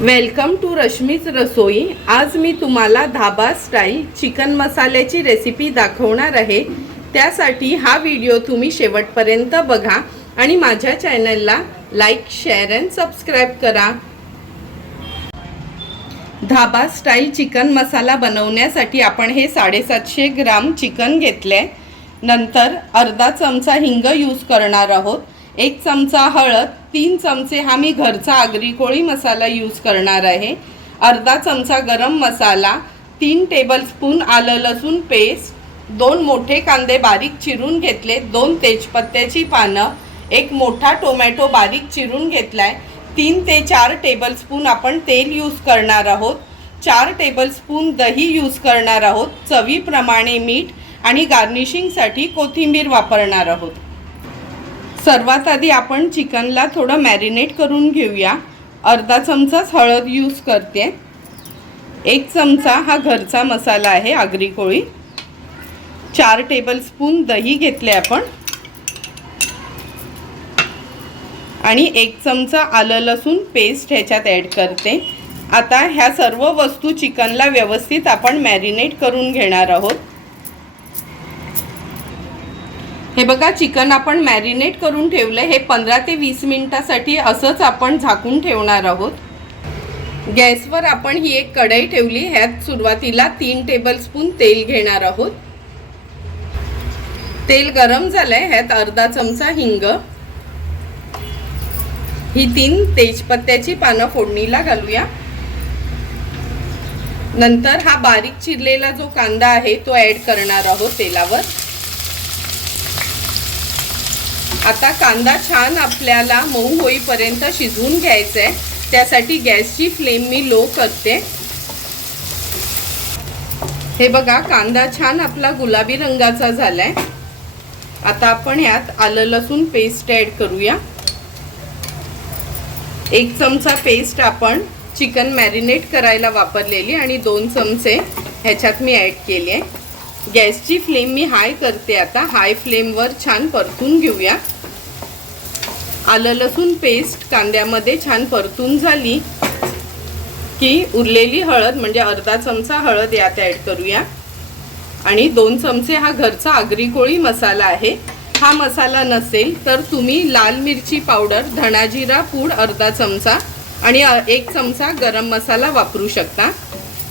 Welcome to रश्मीच रसोई. आज मी तुम्हाला धाबा स्टाईल चिकन मसाल्याची रेसिपी दाखवणार आहे. त्यासाठी हा व्हिडिओ तुम्ही शेवटपर्यंत बघा आणि माझ्या चॅनलला लाईक शेअर अँड सबस्क्राईब करा. धाबा स्टाईल चिकन मसाला बनवण्यासाठी आपण हे साडेसातशे ग्राम चिकन घेतले नंतर अर्धा चमचा हिंग यूज करणार आहोत. एक चमचा हळद तीन चमचे हा मी घरचा आगरी कोळी मसाला यूज करणार आहे. अर्धा चमचा गरम मसाला तीन टेबलस्पून आलं लसूण पेस्ट दोन मोठे कांदे बारीक चिरून घेतले दोन तेजपत्त्याची पानं एक मोठा टोमॅटो बारीक चिरून घेतलाय तीन ते चार टेबलस्पून आपण तेल यूज करणार आहोत चार टेबलस्पून दही यूज करणार आहोत चवीप्रमाणे मीठ आणि गार्निशिंगसाठी कोथिंबीर वापरणार आहोत. सर्वात आधी आपण चिकनला थोडं मॅरिनेट करून घेऊया. अर्धा चमचाच हळद यूज करते. एक चमचा हा घरचा मसाला आहे आगरी कोळी. चार टेबलस्पून दही घेतले आपण. आणि एक चमचा आलं लसूण पेस्ट ह्याच्यात ॲड करते. आता ह्या सर्व वस्तू चिकनला व्यवस्थित आपण मॅरिनेट करून घेणार आहोत. हे बघा चिकन आपण मॅरिनेट करून ठेवलं हे पंधरा ते वीस मिनिटासाठी असंच आपण झाकून ठेवणार आहोत. गॅसवर आपण ही एक कढई ठेवली ह्यात सुरुवातीला तीन टेबलस्पून तेल घेणार आहोत. तेल गरम झालंय ह्यात अर्धा चमचा हिंग. ही तीन तेजपत्त्याची पानं फोडणीला घालूया. नंतर हा बारीक चिरलेला जो कांदा आहे तो ऍड करणार आहोत तेलावर. आता कांदा छान आपल्याला मऊ होईपर्यंत शिजवून घ्यायचा आहे त्यासाठी गॅसची फ्लेम मी लो करते. हे बघा कांदा छान आपला गुलाबी रंगाचा झालाय. आता आपण यात आलं लसूण पेस्ट ॲड करूया. एक चमचा पेस्ट आपण चिकन मॅरिनेट करायला वापरलेली आणि दोन चमचे ह्याच्यात मी ॲड केली. आहे गॅसची फ्लेम मी हाय करते आता. हाय फ्लेमवर छान परतून घेऊया. आलं लसूण पेस्ट कांद्यामध्ये छान परतून झाली की उरलेली हळद म्हणजे अर्धा चमचा हळद यात ॲड करूया. आणि दोन चमचे हा घरचा आगरी कोळी मसाला आहे. हा मसाला नसेल तर तुम्ही लाल मिरची पावडर धणाजिरा पूड अर्धा चमचा आणि एक चमचा गरम मसाला वापरू शकता.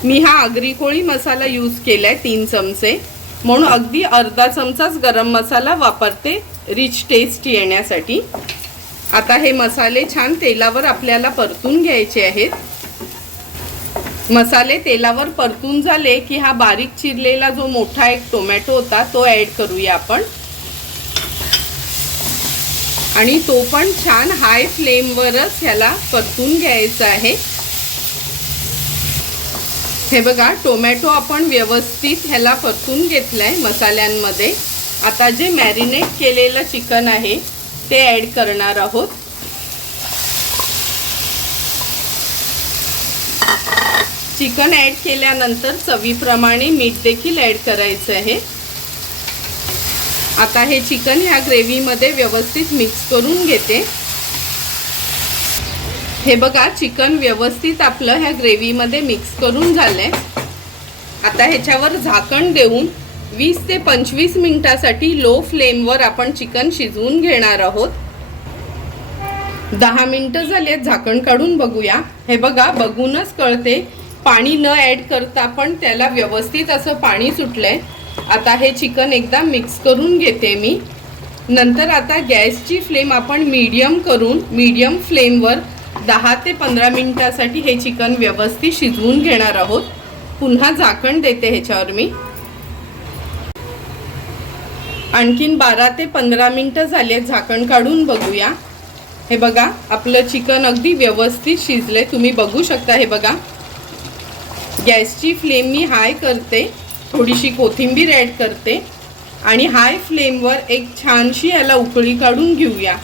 मी हा आगरी कोळी मसाला यूज केला आहे तीन चमचे. म्हणून अगदी अर्धा चमचाच गरम मसाला वापरते रिच टेस्ट येण्यासाठी. आता हे मसाले छान तेलावर आपल्याला परतून घ्यायचे आहेत. मसाले तेलावर परतून झाले की हा बारीक चिरलेला जो मोठा एक टोमॅटो होता तो ॲड करूया आपण. आणि तो पण छान हाय फ्लेमवरच ह्याला परतून घ्यायचा आहे. हे बघा टोमॅटो आपण व्यवस्थित ह्याला परतून घेतलाय मसाल्यांमध्ये. आता जे मॅरिनेट केलेलं चिकन आहे ते ॲड करणार आहोत. चिकन ॲड केल्यानंतर चवीप्रमाणे मीठ देखील ॲड करायचं आहे. आता हे चिकन ह्या ग्रेव्हीमध्ये व्यवस्थित मिक्स करून घेते. हे बघा चिकन व्यवस्थित आपलं ह्या ग्रेव्हीमध्ये मिक्स करून झालंय. आता ह्याच्यावर झाकण देऊन वीस ते पंचवीस मिनिटासाठी लो फ्लेमवर आपण चिकन शिजवून घेणार आहोत. दहा मिनटं झाले आहेत झाकण काढून बघूया. हे बघा बघूनच कळते. पाणी न ॲड करता पण त्याला व्यवस्थित असं पाणी सुटलंय. आता हे चिकन एकदा मिक्स करून घेते मी. नंतर आता गॅसची फ्लेम आपण मीडियम करून मीडियम फ्लेमवर दहा ते पंधरा मिनटासाठी हे चिकन व्यवस्थित शिजवून घेणार आहोत. पुन्हा झाकण देते ह्याच्यावर मी. आणखीन बारा ते पंधरा मिनटं झाले झाकण काढून बघूया. हे बघा आपलं चिकन अगदी व्यवस्थित शिजलं आहे तुम्ही बघू शकता हे बघा. गॅसची फ्लेम मी हाय करते. थोडीशी कोथिंबीर ॲड करते. आणि हाय फ्लेमवर एक छानशी याला उकळी काढून घेऊया.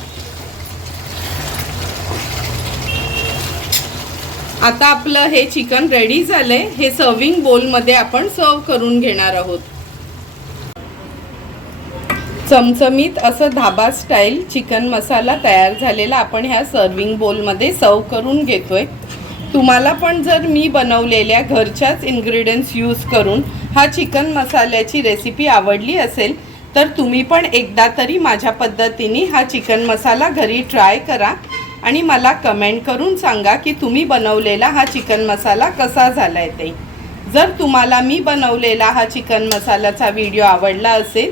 आता आपलं हे चिकन रेडी झालं आहे हे सर्विंग बोलमध्ये आपण सर्व करून घेणार आहोत. चमचमीत असं धाबा स्टाईल चिकन मसाला तयार झालेला आपण ह्या सर्विंग बोलमध्ये सर्व करून घेतोय. तुम्हाला पण जर मी बनवलेल्या घरच्याच इन्ग्रेडियंट्स यूज करून हा चिकन मसाल्याची रेसिपी आवडली असेल तर तुम्ही पण एकदा तरी माझ्या पद्धतीने हा चिकन मसाला घरी ट्राय करा आणि मला कमेंट करून सांगा की तुम्ही बनवलेला हा चिकन मसाला कसा झाला आहे ते. जर तुम्हाला मी बनवलेला हा चिकन मसाल्याचा व्हिडिओ आवडला असेल